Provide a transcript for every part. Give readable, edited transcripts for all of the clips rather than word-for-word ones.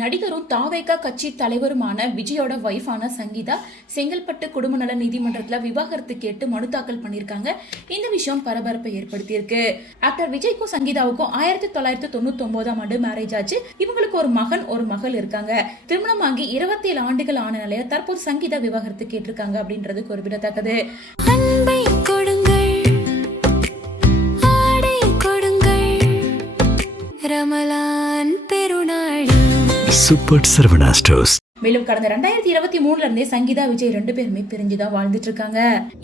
நடிகரும் தாவேகா கட்சி தலைவருமான விஜயோட வைஃபான சங்கீதா செங்கல்பட்டு குடும்ப நல நீதிமன்றத்துல விவாகரத்து கேட்டு மனு தாக்கல் பண்ணிருக்காங்க. இந்த விஷயம் பரபரப்பை ஏற்படுத்தியிருக்கு. ஆக்டர் விஜய்க்கும் சங்கீதாவுக்கும் 1999 மேரேஜ் ஆச்சு. இவங்களுக்கு ஒரு மகன் ஒரு மகள் இருக்காங்க. திருமணமாகி 27 ஆண்டுகள் ஆன நிலையில தற்போது சங்கீதா விவாகரத்து கேட்டிருக்காங்க அப்படின்றது குறிப்பிடத்தக்கது. Super Saravana stores. மேலும் கடந்த 2023 இருந்தே சங்கீதா விஜய் 2 பேருமே பிரிஞ்சுதான் வாழ்ந்துட்டு இருக்காங்க.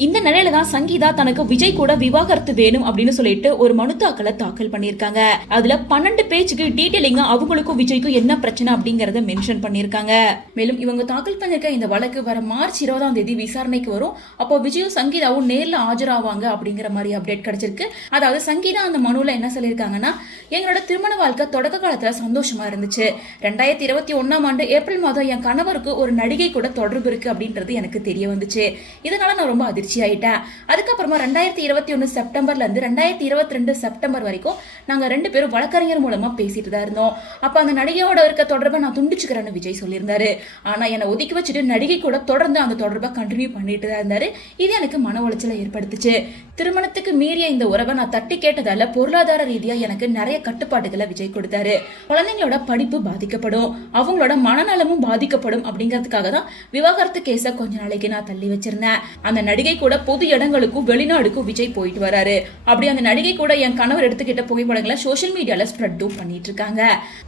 இந்த நிலையில தான் சங்கீதா தனக்கு விஜய் கூட விவாகரத்து வேணும் அப்படின்னு சொல்லிட்டு ஒரு மனு தாக்கல் பண்ணிருக்காங்க. அதுல 12 பேஜுக்கு டீடைலிங்கா அவங்களுக்கும் விஜய்க்கும் என்ன பிரச்சனை அப்படிங்கறத மென்ஷன் பண்ணிருக்காங்க. மேலும் இவங்க தாக்கல் பண்ணிருக்க இந்த வழக்கு வர மார்ச் 20 விசாரணைக்கு வரும். அப்போ விஜயும் சங்கீதாவும் நேர்ல ஆஜராவாங்க அப்படிங்கிற மாதிரி அப்டேட் கிடைச்சிருக்கு. அதாவது சங்கீதா அந்த மனுல என்ன சொல்லியிருக்காங்கன்னா, எங்களோட திருமண வாழ்க்கை தொடக்க காலத்துல சந்தோஷமா இருந்துச்சு. 2021 ஏப்ரல் மாதம் என் கணவருக்கு ஒரு நடிகை கூட தொடர்பு இருக்கு அப்படின்றது எனக்கு தெரிய வந்துச்சு. இதனால நான் ரொம்ப அதிர்ச்சி ஆயிட்டேன். அதுக்கப்புறமா 2021 செப்டம்பர்ல இருந்து 2022 செப்டம்பர் வரைக்கும் நாங்க 2 பேரும் வழக்கறிஞர் மூலமா பேசிட்டு தான் இருந்தோம். அப்ப அந்த நடிகையோட இருக்க தொடர்பை நான் துண்டிச்சுக்கிறேன்னு விஜய் சொல்லியிருந்தாரு. ஆனா என்னை ஒதுக்கி வச்சுட்டு நடிகை கூட தொடர்ந்து அந்த தொடர்பை கண்டினியூ பண்ணிட்டு தான் இருந்தாரு. இது எனக்கு மன உளைச்சலை ஏற்படுத்துச்சு. திருமணத்துக்கு மீறிய இந்த உறவை நான் தட்டி கேட்டதால பொருளாதார ரீதியா எனக்கு நிறைய கட்டுப்பாடுகளை விஜய் கொடுத்தாரு. குழந்தைங்களோட படிப்பு பாதிக்கப்படும், அவங்களோட மனநலமும் பாதிக்கப்படும் அப்படிங்கிறதுக்காக தான் விவாகரத்து கேஸ கொஞ்ச நாளைக்கு நான் தள்ளி வச்சிருந்தேன். அந்த நடிகை கூட பொது இடங்களுக்கும் வெளிநாடுக்கும் விஜய் போயிட்டு வராரு. அப்படி அந்த நடிகை கூட என் கணவர் எடுத்துக்கிட்ட புகைப்படங்களை சோசியல் மீடியால ஸ்ப்ரெட்டும் பண்ணிட்டு இருக்காங்க.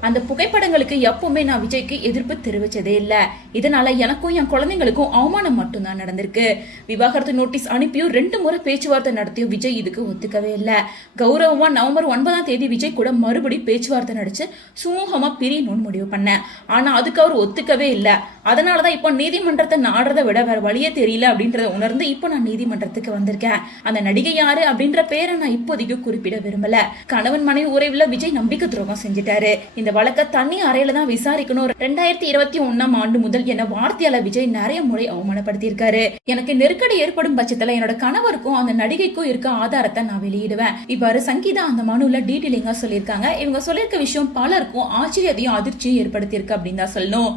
அந்த புகைப்படங்களுக்கு எப்பவுமே நான் விஜய்க்கு எதிர்ப்பு தெரிவிச்சதே இல்ல. இதனால எனக்கும் என் குழந்தைங்களுக்கும் அவமானம் மட்டும்தான் நடந்திருக்கு. விவாகரத்து நோட்டீஸ் அனுப்பியும் 2 முறை பேச்சுவார்த்தை நடத்தியும் விஜய் இதுக்கு ஒத்துக்கவே இல்லை. கௌரவமா நவம்பர் 9 விஜய் கூட மறுபடி பேச்சுவார்த்தை நடிச்சு சுமூகமா பிரியணும்னு முடிவு பண்ணேன். ஆனா அதுக்கு அவர் ஒத்துக்கவே இல்லை. அதனாலதான் இப்போ நீதிமன்றத்தை நாடுறதை விட வேற வழியே தெரியல அப்படின்றத உணர்ந்து இப்போ நான் நீதிமன்றத்துக்கு வந்திருக்கேன். அந்த நடிகை யாரு அப்படின்ற பேரை நான் இப்போதைக்கு குறிப்பிட விரும்பல. கணவன் மனைவி உறவுல விஜய் நம்பிக்கை துரோகம் செஞ்சுட்டாரு. இந்த வழக்க தனி அறையில தான் விசாரிக்கணும். 2021 முதல் என்ன வார்த்தையால விஜய் நிறைய முறை அவமானப்படுத்தியிருக்காரு. எனக்கு நெருக்கடி ஏற்படும் பட்சத்துல என்னோட கணவருக்கும் அந்த நடிகைக்கும் இருக்க ஆதாரத்தை நான் வெளியிடுவேன். இவ்வாறு சங்கீதா அந்த மனுல டீடைலிங்கா சொல்லியிருக்காங்க. இவங்க சொல்லியிருக்க விஷயம் பலருக்கும் ஆச்சரியத்தையும் அதிர்ச்சியும் ஏற்படுத்தியிருக்கு அப்படின்னு தான் சொல்லணும்.